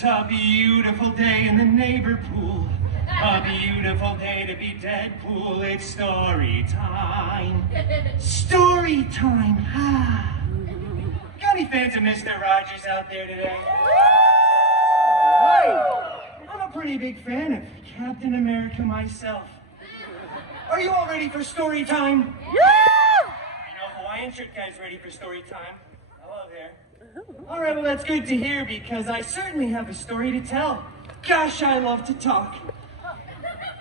It's a beautiful day in the neighbor pool. A beautiful day to be Deadpool. It's story time. Story time. Got any fans of Mr. Rogers out there today? I'm a pretty big fan of Captain America myself. Are you all ready for story time? Yeah! I know Hawaiian shirt guy's ready for story time. Hello there. All right, well, that's good to hear because I certainly have a story to tell. Gosh, I love to talk.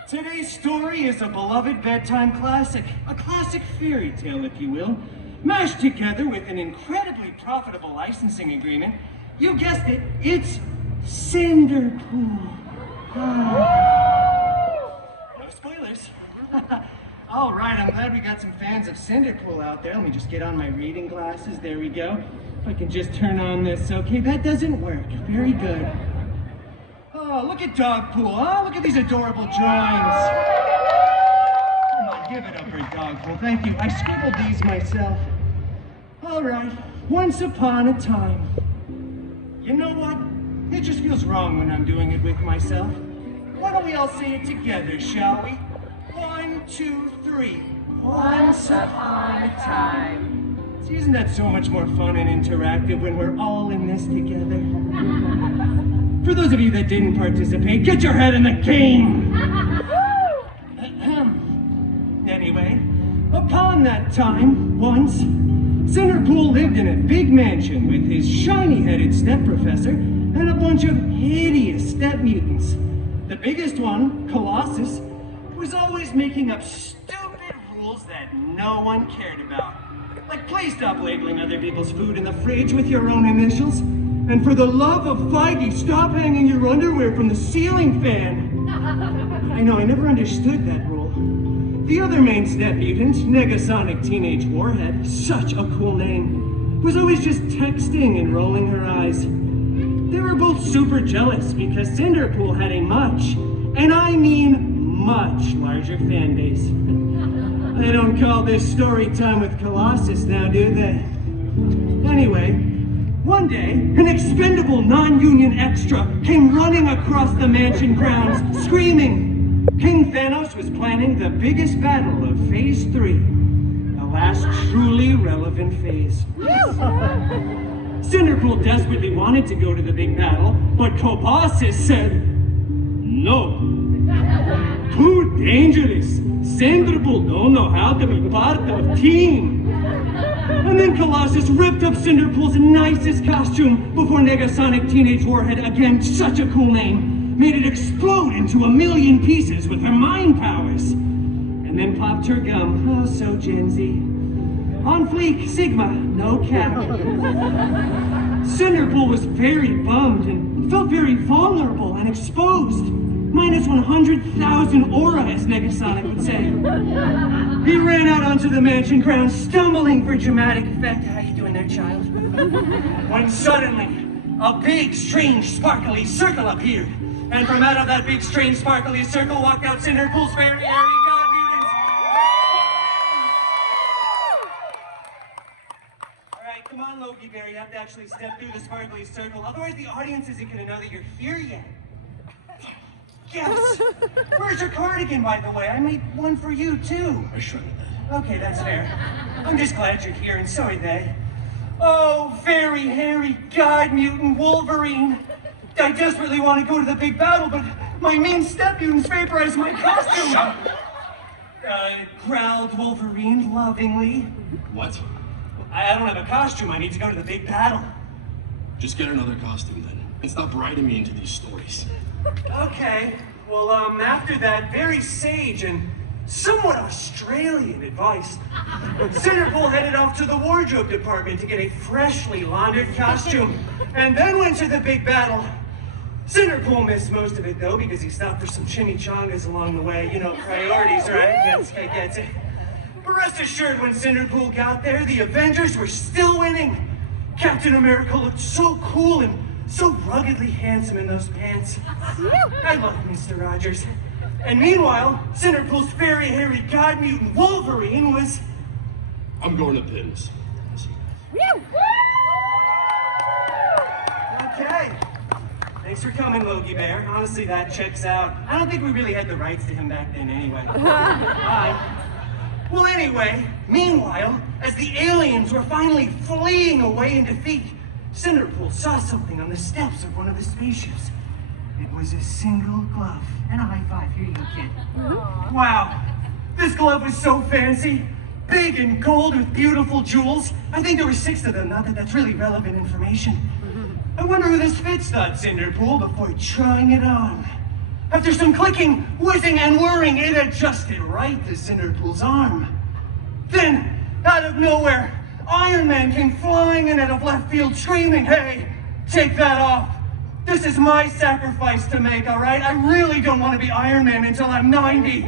Today's story is a beloved bedtime classic, a classic fairy tale, if you will, mashed together with an incredibly profitable licensing agreement. You guessed it, it's Cinder-pool. No spoilers. All right, I'm glad we got some fans of Cinder-pool out there. Let me just get on my reading glasses. There we go. If I can just turn on this. Okay, that doesn't work. Very good. Oh, look at Dogpool, huh? Look at these adorable drawings. Come on, give it up for Dogpool. Thank you. I scribbled these myself. All right, once upon a time. You know what? It just feels wrong when I'm doing it with myself. Why don't we all say it together, shall we? 1, 2, 3. Once upon a time. See, isn't that so much more fun and interactive when we're all in this together? For those of you that didn't participate, get your head in the game! Anyway, upon that time, once, Cinder-pool lived in a big mansion with his shiny-headed step-professor and a bunch of hideous step-mutants. The biggest one, Colossus, was always making up stupid rules that no one cared about. Like, please stop labeling other people's food in the fridge with your own initials. And for the love of Feige, stop hanging your underwear from the ceiling fan. I know, I never understood that rule. The other main step mutant, Negasonic Teenage Warhead, such a cool name, was always just texting and rolling her eyes. They were both super jealous because Cinder-pool had a much, and I mean much larger fan base. They don't call this story time with Colossus now, do they? Anyway, one day, an expendable non-union extra came running across the mansion grounds, screaming. King Thanos was planning the biggest battle of Phase 3, the last truly relevant phase. Cinder-pool desperately wanted to go to the big battle, but Colossus said, no. Too dangerous. Cinder-pool don't know how to be part of team. And then Colossus ripped up Cinder-pool's nicest costume before Negasonic Teenage Warhead, again such a cool name, made it explode into a million pieces with her mind powers. And then popped her gum. Oh, so Gen Z. On fleek, Sigma, no cap. Cinder-pool was very bummed and felt very vulnerable and exposed. Minus 100,000 aura, as Negasonic would say. He ran out onto the mansion grounds, stumbling for dramatic effect. How you doing there, child? When suddenly, a big, strange, sparkly circle appeared. And from out of that big, strange, sparkly circle walked out Cinder-pool's very hairy god mutants. All right, come on, Loki Bear. You have to actually step through the sparkly circle. Otherwise, the audience isn't going to know that you're here yet. Yes! Where's your cardigan, by the way? I made one for you, too. I shredded that. Okay, that's fair. I'm just glad you're here, and so are they. Oh, very hairy god mutant Wolverine. I desperately want to go to the big battle, but my mean step mutants vaporize my costume. Shut up. Growled Wolverine lovingly. What? I don't have a costume. I need to go to the big battle. Just get another costume then. And stop writing me into these stories. Okay, well, after that very sage and somewhat Australian advice, Cinder-pool headed off to the wardrobe department to get a freshly laundered costume, and then went to the big battle. Cinder-pool missed most of it, though, because he stopped for some chimichangas along the way. You know, priorities, right? Gets it. But rest assured, when Cinder-pool got there, the Avengers were still winning. Captain America looked so cool and so ruggedly handsome in those pants. I love Mr. Rogers. And meanwhile, Cinder-pool's very hairy god mutant Wolverine was... I'm going to pins. Okay. Thanks for coming, Logie Bear. Honestly, that checks out. I don't think we really had the rights to him back then anyway. Bye. Well, anyway, meanwhile, as the aliens were finally fleeing away in defeat, Cinder-pool saw something on the steps of one of the spaceships. It was a single glove. And a high five. Here you go, kid. Wow. This glove was so fancy. Big and gold with beautiful jewels. I think there were 6 of them, not that that's really relevant information. I wonder who this fits, thought Cinder-pool before trying it on. After some clicking, whizzing, and whirring, it adjusted right to Cinder-pool's arm. Then, out of nowhere, Iron Man came flying in out of left field screaming, "Hey, take that off. This is my sacrifice to make, all right? I really don't want to be Iron Man until I'm 90.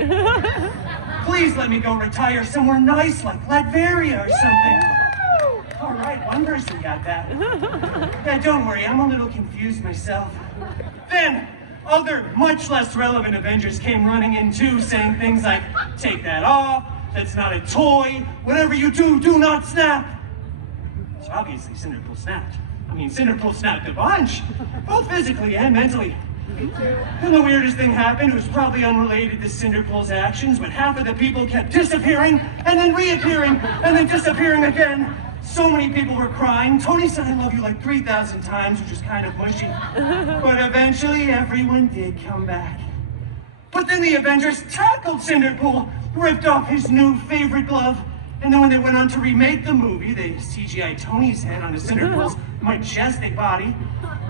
Please let me go retire somewhere nice like Latveria or something." All right, one person got that. Yeah, don't worry, I'm a little confused myself. Then, other, much less relevant Avengers came running in too, saying things like, "Take that off, that's not a toy, whatever you do, do not snap." So obviously Cinder-pool snapped. I mean, Cinder-pool snapped a bunch, both physically and mentally. And the weirdest thing happened. It was probably unrelated to Cinder-pool's actions, but half of the people kept disappearing, and then reappearing, and then disappearing again. So many people were crying. Tony said "I love you" like 3,000 times, which was kind of mushy. But eventually, everyone did come back. But then the Avengers tackled Cinder-pool, ripped off his new favorite glove, and then when they went on to remake the movie, they CGI Tony's head onto Cinder-pool's majestic body,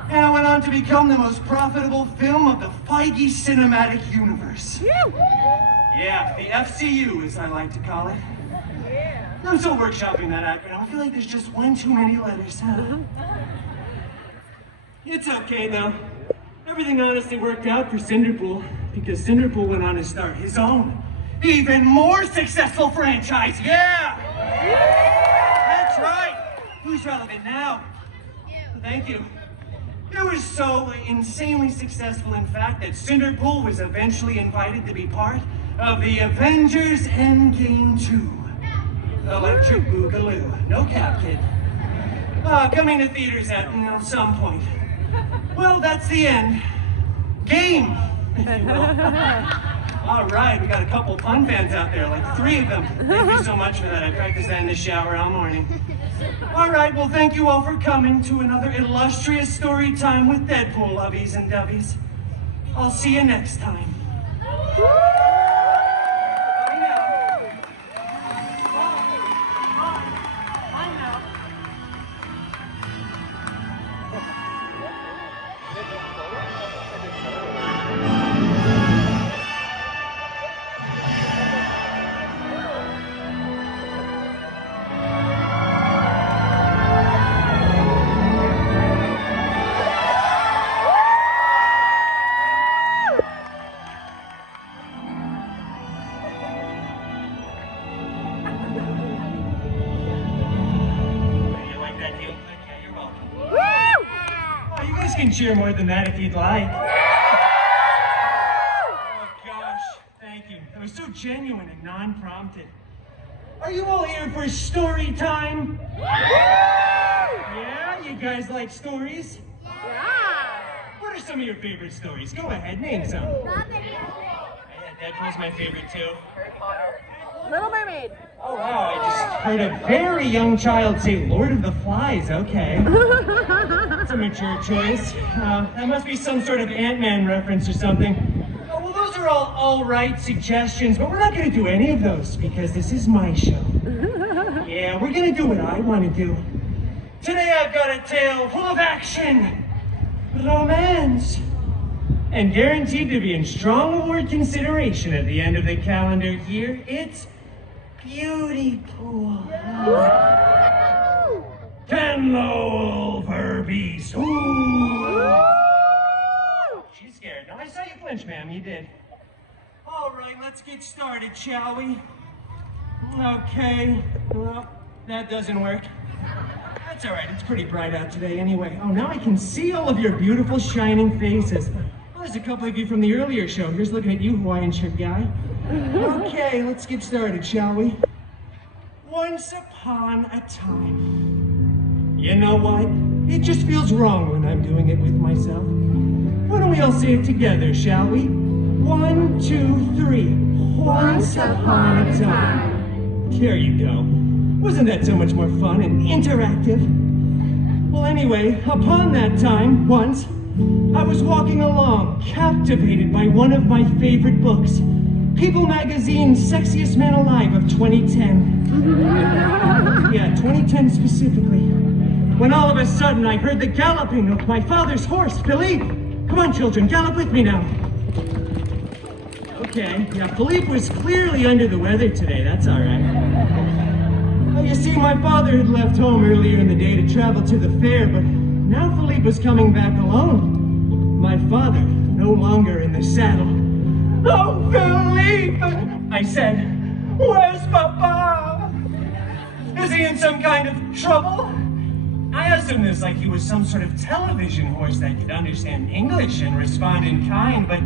and it went on to become the most profitable film of the Feige cinematic universe. Yeah, the FCU, as I like to call it. I'm still workshopping that acronym. I feel like there's just one too many letters, huh? It's okay, though. Everything honestly worked out for Cinder-pool, because Cinder-pool went on to start his own, even more successful franchise. Yeah! That's right! Who's relevant now? Thank you. It was so insanely successful, in fact, that Cinder-pool was eventually invited to be part of the Avengers Endgame 2. Electric Boogaloo. No cap, kid. Coming to theaters at some point. Well, that's the end. Game, if you will. All right, we got a couple pun fans out there, like 3 of them. Thank you so much for that. I practice that in the shower all morning. All right, well, thank you all for coming to another illustrious story time with Deadpool lovies and dovies. I'll see you next time. Can cheer more than that if you'd like. Oh gosh, thank you. That was so genuine and non-prompted. Are you all here for story time? Yeah, you guys like stories? Yeah. What are some of your favorite stories? Go ahead, name some. Yeah, Deadpool's my favorite too. Harry Potter. Little Mermaid. Oh wow, I just heard a very young child say Lord of the Flies. Okay. That's a mature choice. That must be some sort of Ant-Man reference or something. Oh, well, those are all right suggestions, but we're not going to do any of those because this is my show. Yeah, we're going to do what I want to do. Today I've got a tale full of action, romance, and guaranteed to be in strong award consideration at the end of the calendar year. It's Beauty-pool. Ken Wolver-beast. Ooh. She's scared. No, I saw you flinch, ma'am. You did. All right, let's get started, shall we? Okay. Well, that doesn't work. That's all right. It's pretty bright out today anyway. Oh, now I can see all of your beautiful, shining faces. Well, there's a couple of you from the earlier show. Here's looking at you, Hawaiian shirt guy. Okay, let's get started, shall we? Once upon a time. You know what? It just feels wrong when I'm doing it with myself. Why don't we all say it together, shall we? 1, 2, 3. Once upon a time. There you go. Wasn't that so much more fun and interactive? Well, anyway, upon that time, once, I was walking along, captivated by one of my favorite books, People Magazine's Sexiest Man Alive of 2010. Yeah, 2010 specifically. When all of a sudden I heard the galloping of my father's horse, Philippe. Come on, children, gallop with me now. Okay, yeah, Philippe was clearly under the weather today, that's all right. Well, you see, my father had left home earlier in the day to travel to the fair, but now Philippe was coming back alone. My father, no longer in the saddle. Oh, Philippe! I said, where's Papa? Is he in some kind of trouble? I asked him this like he was some sort of television horse that could understand English and respond in kind, but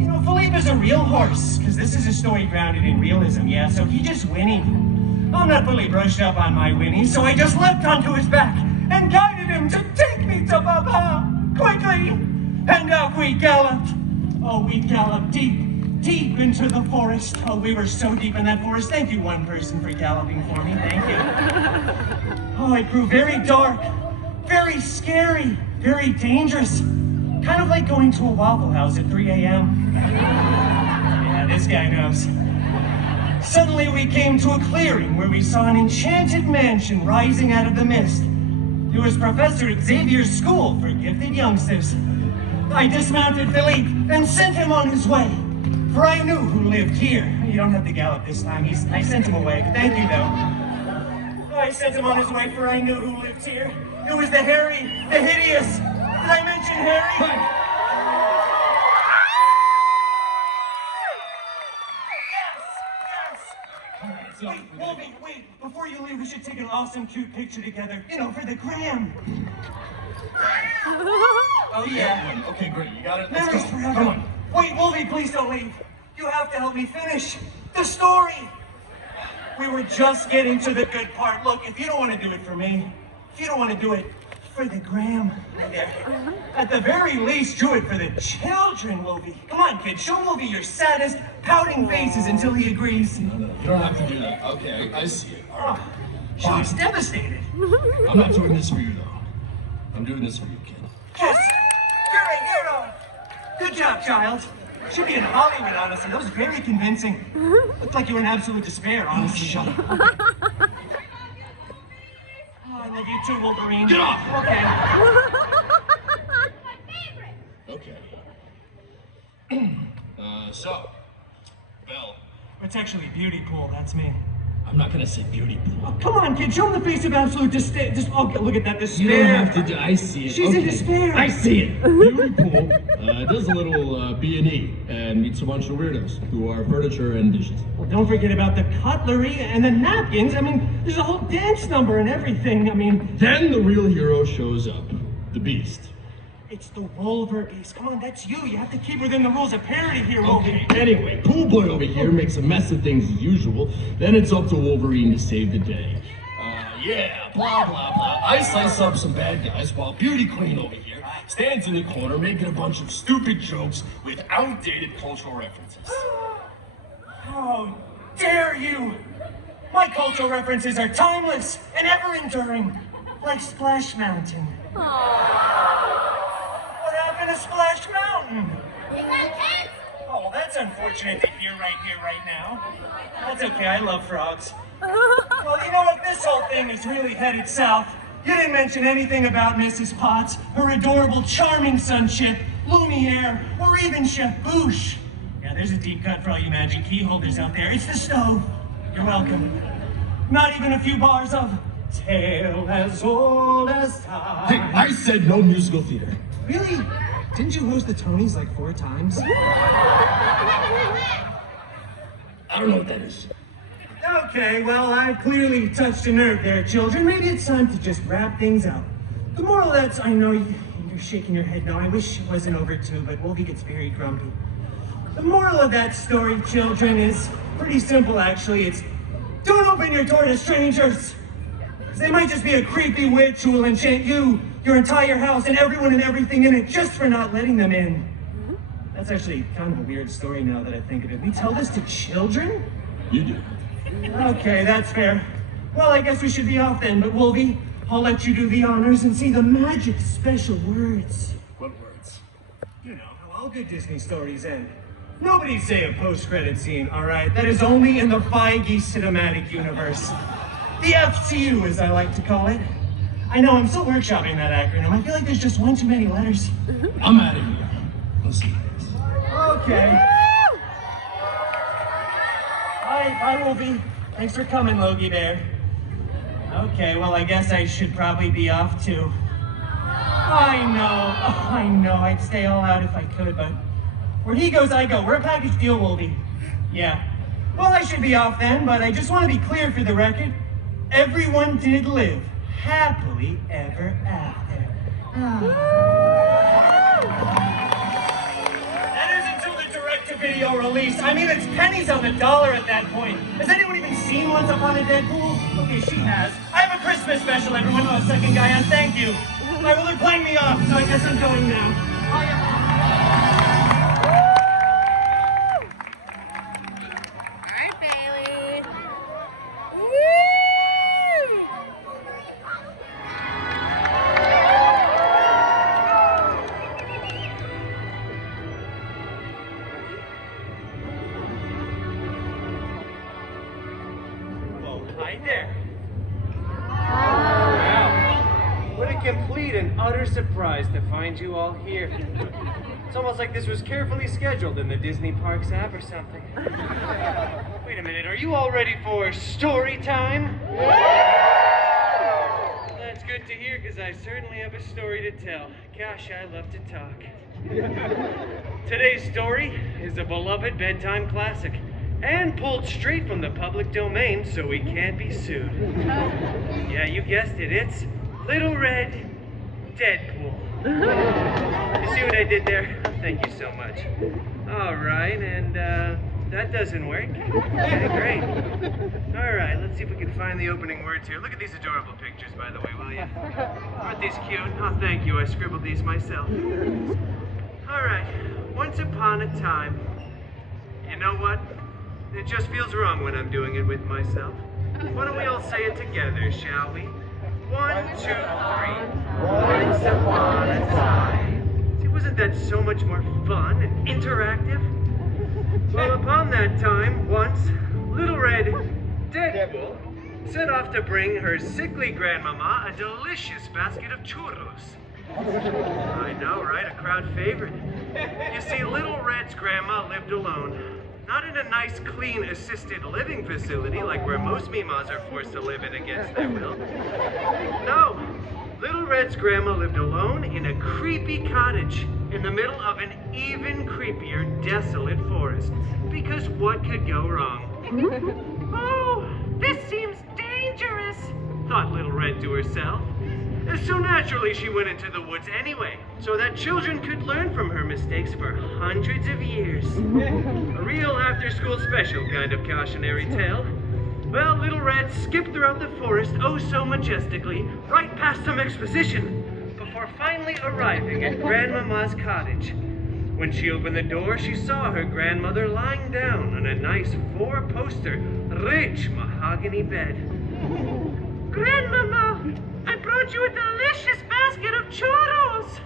you know, Philippe is a real horse, because this is a story grounded in realism, yeah, so he just whinnied. I'm not fully brushed up on my whinnies, so I just leapt onto his back and guided him to take me to Papa, quickly. And off we galloped. Oh, we galloped deep, deep into the forest. Oh, we were so deep in that forest. Thank you, one person, for galloping for me, thank you. Oh, it grew very dark, very scary, very dangerous. Kind of like going to a Waffle House at 3 a.m. Yeah, this guy knows. Suddenly we came to a clearing where we saw an enchanted mansion rising out of the mist. It was Professor Xavier's school for gifted youngsters. I dismounted Philippe and sent him on his way, for I knew who lived here. You don't have to gallop this time. I sent him away. Thank you, though. I sent him on his way, for I knew who lived here. It was the hairy, the hideous. Did I mention Harry? Yes! Wait, Wolvie, wait. Before you leave, we should take an awesome, cute picture together. You know, for the gram. Oh, yeah. Okay, great. You got it? Let's Memories go. forever. Come on. Wait, Wolvie, please don't leave. You have to help me finish the story. We were just getting to the good part. Look, if you don't want to do it for me, if you don't want to do it for the gram, at the very least, do it for the children, Wolvie. Come on, kid, show Wolvie your saddest, pouting faces until he agrees. No, you don't have to do that. Okay, I see it. All right. She looks devastated. I'm not doing this for you, though. I'm doing this for you, kid. Yes! You're on. Good job, child. Should be in Hollywood, honestly. That was very convincing. Looked like you were in absolute despair, honestly. Shut up. Oh, I love you too, Wolverine. Get off! Okay. Okay. So, Belle. It's actually Beauty Pool, that's me. I'm not gonna say beauty pool. Oh, come on, kid, show him the face of absolute despair. Oh, look at that despair. You don't have to do. I see it. She's in despair. I see it. Beauty pool does a little B&E and meets a bunch of weirdos who are furniture and dishes. Well, don't forget about the cutlery and the napkins. I mean, there's a whole dance number and everything. I mean, Then the real hero shows up, the Beast. it's the Wolver-beast. Come on, that's you. You have to keep within the rules of parody here, Okay, Wolverine. anyway, Pool Boy over here makes a mess of things as usual. Then it's up to Wolverine to save the day. Yeah, blah, blah, blah. I slice up some bad guys while Beauty Queen over here stands in the corner making a bunch of stupid jokes with outdated cultural references. How dare you! My cultural references are timeless and ever-enduring, like Splash Mountain. What happened to Splash Mountain? Oh, that's unfortunate to hear right now. That's okay, I love frogs. Well, you know what? This whole thing is really headed south. You didn't mention anything about Mrs. Potts, her adorable, charming son, Chip, Lumiere, or even Chef Boosh. Yeah, there's a deep cut for all you magic key holders out there. It's the stove. You're welcome. Not even a few bars of tale as old as time. Hey, I said no musical theater. Really? Didn't you host the Tonys like 4 times? I don't know what that is. Okay, well, I've clearly touched a nerve there, children. Maybe it's time to just wrap things up. The moral that's, I know you're shaking your head now. I wish it wasn't over too, but Wolvie gets very grumpy. The moral of that story, children, is pretty simple, actually. It's don't open your door to strangers. They might just be a creepy witch who will enchant you your entire house and everyone and everything in it just for not letting them in. That's actually kind of a weird story now that I think of it. We tell this to children? You do. Okay, that's fair. Well, I guess we should be off then, but Wolvie, I'll let you do the honors and say the magic special words. What words? You know how all good Disney stories end. Nobody say a post-credit scene, all right? That is only in the Feige cinematic universe. The FCU, as I like to call it. I know, I'm still workshopping that acronym. I feel like there's just one too many letters. I'm out of here. Listen to this. Okay. Hi, Wolvie. Thanks for coming, Logie Bear. Okay, well, I guess I should probably be off too. I know, I'd stay all out if I could, but where he goes, I go. We're a package deal, Wolvie. Yeah. Well, I should be off then, but I just want to be clear for the record. Everyone did live happily ever after. That is until the direct-to-video release. I mean, it's pennies on the dollar at that point. Has anyone even seen Once Upon a Deadpool? Okay, she has. I have a Christmas special, everyone. Oh, second guy on, thank you. All right, well, they're playing me off, so I guess I'm going now. Hi there. Wow. What a complete and utter surprise to find you all here. It's almost like this was carefully scheduled in the Disney Parks app or something. Wait a minute, are you all ready for story time? That's good to hear, because I certainly have a story to tell. Gosh, I love to talk. Today's story is a beloved bedtime classic. And pulled straight from the public domain, so we can't be sued. Yeah, you guessed it, it's Little Red Deadpool. You see what I did there? Thank you so much. All right, and that doesn't work. Okay, great. All right, let's see if we can find the opening words here. Look at these adorable pictures, by the way, will you? Aren't these cute? Oh, thank you, I scribbled these myself. All right, once upon a time, you know what? It just feels wrong when I'm doing it with myself. Why don't we all say it together, shall we? 1, 2, 3. Once upon a time. See, wasn't that so much more fun and interactive? Well, upon that time, once, Little Red Deadpool set off to bring her sickly grandmama a delicious basket of churros. I know, right? A crowd favorite. You see, Little Red's grandma lived alone. Not in a nice, clean, assisted living facility like where most Mimas are forced to live in against their will. No, Little Red's grandma lived alone in a creepy cottage in the middle of an even creepier, desolate forest. Because what could go wrong? Oh, this seems dangerous, thought Little Red to herself. So naturally, she went into the woods anyway, so that children could learn from her mistakes for hundreds of years. A real after-school special kind of cautionary tale. Well, Little Red skipped throughout the forest oh so majestically, right past some exposition, before finally arriving at Grandmama's cottage. When she opened the door, she saw her grandmother lying down on a nice 4-poster, rich mahogany bed. Grandmama! I brought you a delicious basket of churros!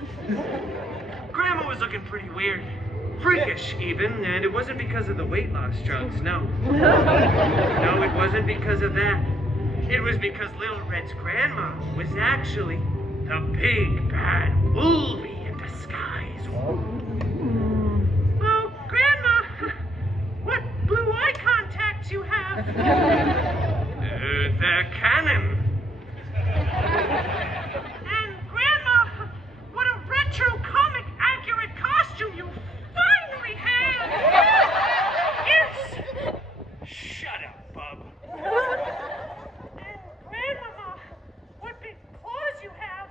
Grandma was looking pretty weird. Freakish, even, and it wasn't because of the weight loss drugs, no. No, it wasn't because of that. It was because Little Red's grandma was actually the big bad Wolvie in disguise. Oh, Grandma! What blue eye contacts you have? They're canon. And Grandma, what a retro comic accurate costume you finally have! Yes! Shut up, bub. And Grandmama, what big claws you have!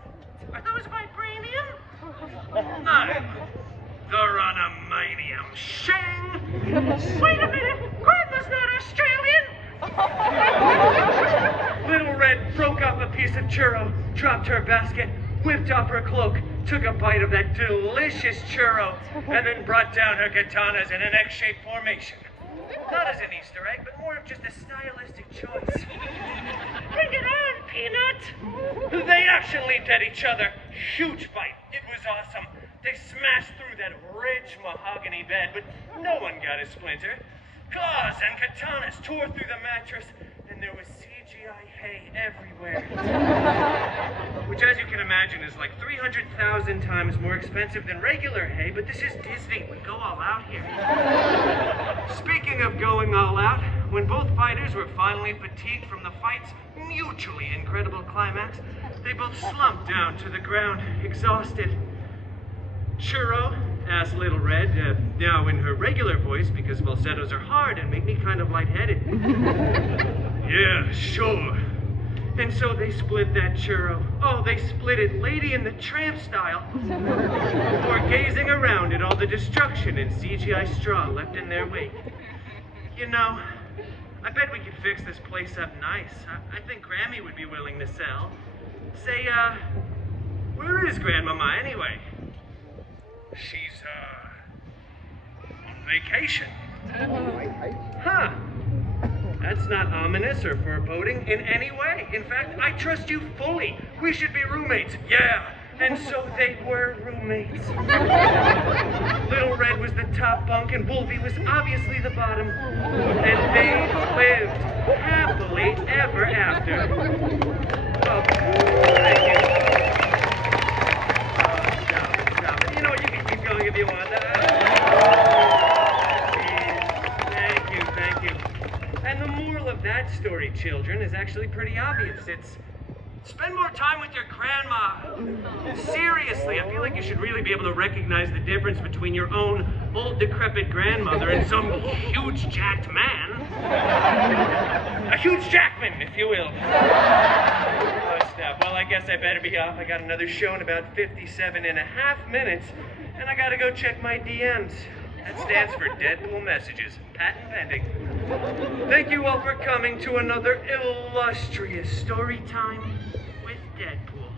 Are those vibranium? I'm the Runamanium Shang! Wait a minute! Grandma's not Australian! Little Red broke off a piece of churro, dropped her basket, whipped off her cloak, took a bite of that delicious churro, and then brought down her katanas in an X-shaped formation. Not as an Easter egg, but more of just a stylistic choice. Bring it on, Peanut! They action leaped at each other. Huge fight. It was awesome. They smashed through that rich mahogany bed, but no one got a splinter. Claws and katanas tore through the mattress, and there was CGI hay everywhere. Which, as you can imagine, is like 300,000 times more expensive than regular hay, but this is Disney. We go all out here. Speaking of going all out, when both fighters were finally fatigued from the fight's mutually incredible climax, they both slumped down to the ground, exhausted. Churro asked Little Red, now in her regular voice, because falsettos are hard and make me kind of lightheaded. Yeah, sure. And so they split that churro. Oh, they split it Lady in the Tramp style. Before gazing around at all the destruction and CGI straw left in their wake. You know, I bet we could fix this place up nice. I think Grammy would be willing to sell. Say, where is Grandmama anyway? She's, on vacation. Huh. That's not ominous or foreboding in any way. In fact, I trust you fully. We should be roommates. Yeah. And so they were roommates. Little Red was the top bunk and Wolvie was obviously the bottom. And they lived happily ever after. Oh, thank you. Stop. You know, you can keep going if you want. Thank you. And the moral of that story, children, is actually pretty obvious. It's spend more time with your grandma. Seriously, I feel like you should really be able to recognize the difference between your own old decrepit grandmother and some huge jacked man. A huge jackman, if you will. Oh, stop. Well, I guess I better be off. I got another show in about 57.5 minutes, and I gotta go check my DMs. That stands for Deadpool messages. Patent pending. Thank you all for coming to another illustrious story time with Deadpool.